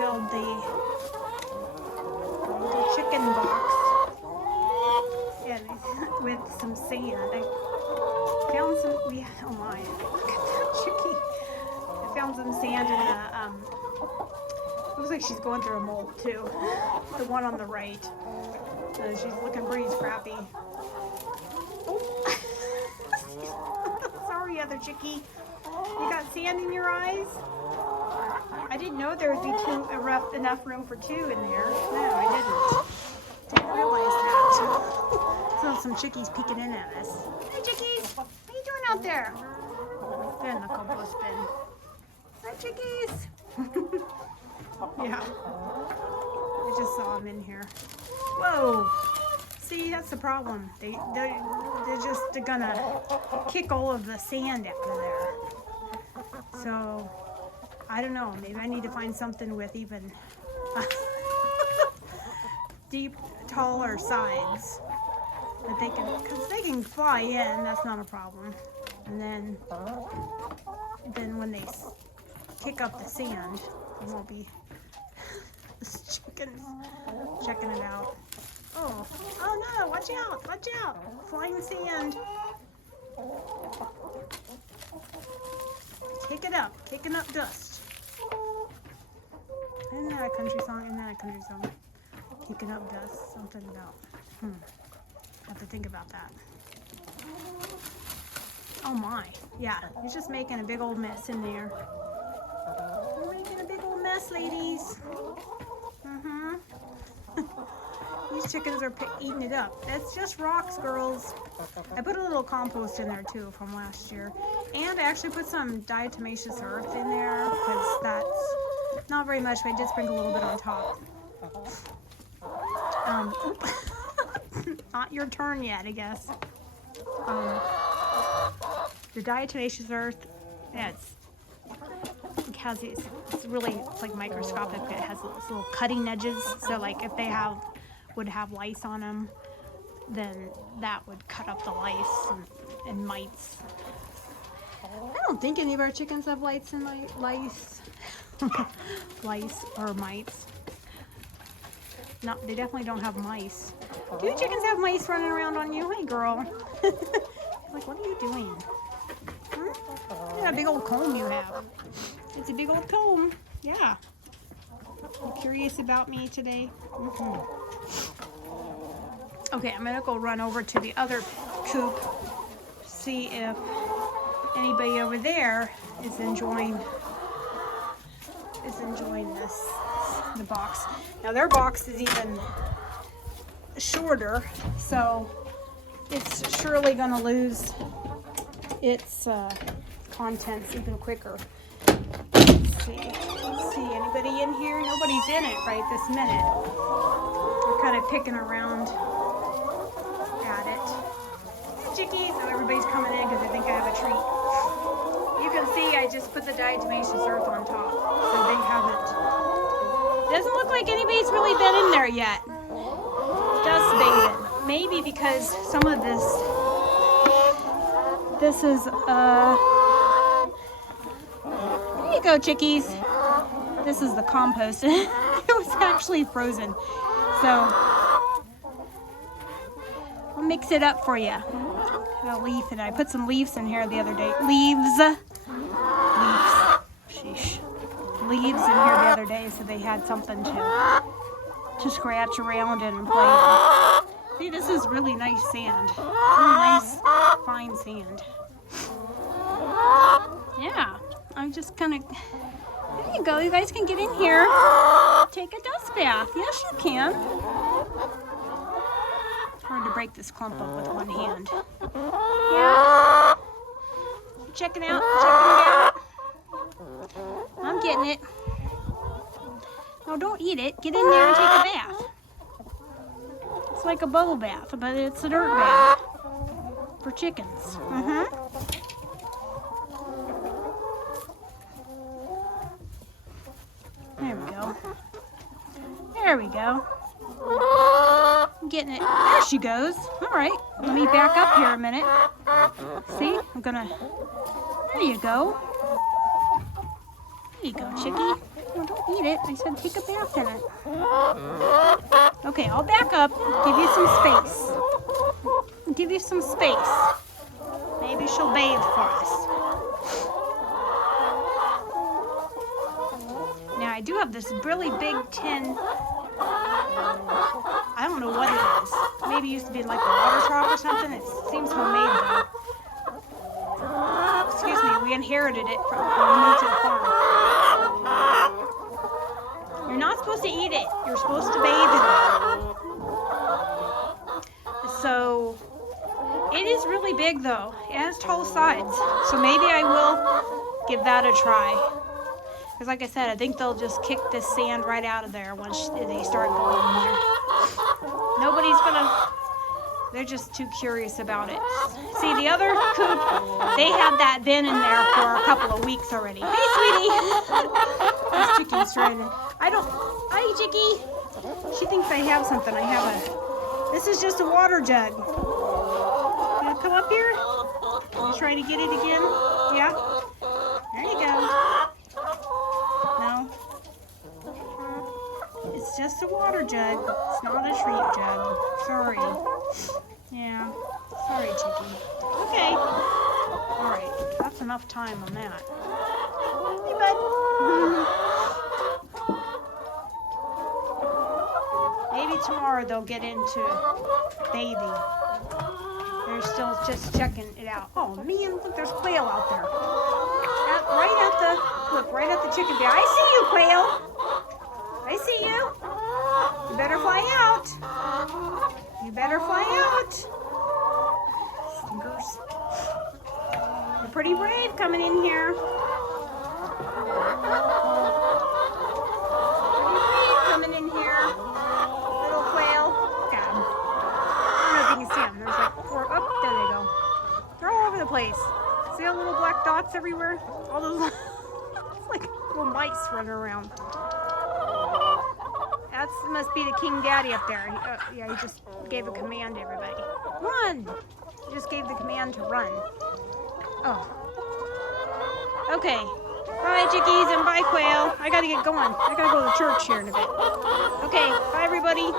filled the chicken box and with some sand. I found some, oh my, look at that chicky. I found some sand in the, looks like she's going through a mold too. The one on the right. She's looking pretty scrappy. Oh. Sorry, other chickie. You got sand in your eyes? I didn't know there would be enough room for two in there. No, I didn't realize that. So some chickies peeking in at us. Hey chickies, what are you doing out there? They're in the compost bin. Hi chickies. Yeah, I just saw them in here. Whoa. See, that's the problem. They're just gonna kick all of the sand out of there. So, I don't know. Maybe I need to find something with even deep, taller sides that they can, because they can fly in. That's not a problem. And then when they kick up the sand, it won't be this chicken's checking it out. Oh no, watch out, flying sand. Kicking up dust. Isn't that a country song? Kicking up dust, something about, have to think about that. Oh my, yeah, he's just making a big old mess in there. We're making a big old mess, ladies. These chickens are eating it up. That's just rocks, girls. I put a little compost in there too from last year. And I actually put some diatomaceous earth in there because that's not very much, but I did sprinkle a little bit on top. Not your turn yet, I guess. The diatomaceous earth, yeah, it's really, it's like microscopic. It has these little cutting edges, so like if they would have lice on them, then that would cut up the lice and mites. I don't think any of our chickens have lice and lice. Lice or mites. No, they definitely don't have mice. Do chickens have mice running around on you? Hey girl. Like, what are you doing? Look at that big old comb you have. It's a big old comb. Yeah. You curious about me today? Okay, I'm gonna go run over to the other coop, see if anybody over there is enjoying the box. Now their box is even shorter, so it's surely gonna lose its contents even quicker. Let's see anybody in here? Nobody's in it right this minute. We're kind of picking around at it. Hey, chickies! So everybody's coming in because I think I have a treat. You can see I just put the diatomaceous earth on top, so they haven't. Doesn't look like anybody's really been in there yet. Dust bathing. Maybe because some of this is there you go, chickies. This is the compost. It was actually frozen, so I'll mix it up for you. A leaf, and I put some leaves in here the other day. Leaves. Sheesh. Leaves in here the other day, so they had something to scratch around and play with. See, this is really nice sand. Really nice, fine sand. Yeah, I'm just kind of. There you go. You guys can get in here. Take a dust bath. Yes, you can. Hard to break this clump up with one hand. Yeah. Checking it out. I'm getting it. No, don't eat it. Get in there and take a bath. It's like a bubble bath, but it's a dirt bath for chickens. There we go. I'm getting it. There she goes. All right. Let me back up here a minute. See? I'm gonna. There you go. There you go, chickie. Oh, don't eat it. I said take a bath in it. Okay, I'll back up. Give you some space. Give you some space. Maybe she'll bathe for us. Now I do have this really big tin. I don't know what it is. Maybe it used to be like a water trough or something. It seems homemade though. Excuse me, we inherited it from when we moved to the farm. You're not supposed to eat it. You're supposed to bathe in it. So it is really big though. It has tall sides. So maybe I will give that a try. Because like I said, I think they'll just kick this sand right out of there once they start going in there. Nobody's gonna, they're just too curious about it. See, the other coop, they had that bin in there for a couple of weeks already. Hey, sweetie. This Chicky's trying to, hi, Chicky. She thinks I have something. I have this is just a water jug. You gonna come up here? You try to get it again? Yeah? There you go. No. It's just a water jug. It's not a treat jug. Sorry. Yeah. Sorry, Chicky. Okay. Alright. That's enough time on that. Hey, bud. Maybe tomorrow they'll get into bathing. They're still just checking it out. Oh, man. Look, there's quail out there. Right at the chicken pen. I see you, quail. I see you. You better fly out. You better fly out. Stinkers. You're pretty brave coming in here. Pretty brave coming in here. Little quail. Look at 'em. I don't know if you can see them. There's like 4. Oh, there they go. They're all over the place. See all the little black dots everywhere? All those like little mice running around. That must be the king daddy up there. Yeah, he just gave a command to everybody. Run! He just gave the command to run. Oh. Okay. Bye, chickies, and bye, quail. I gotta get going. I gotta go to church here in a bit. Okay, bye, everybody.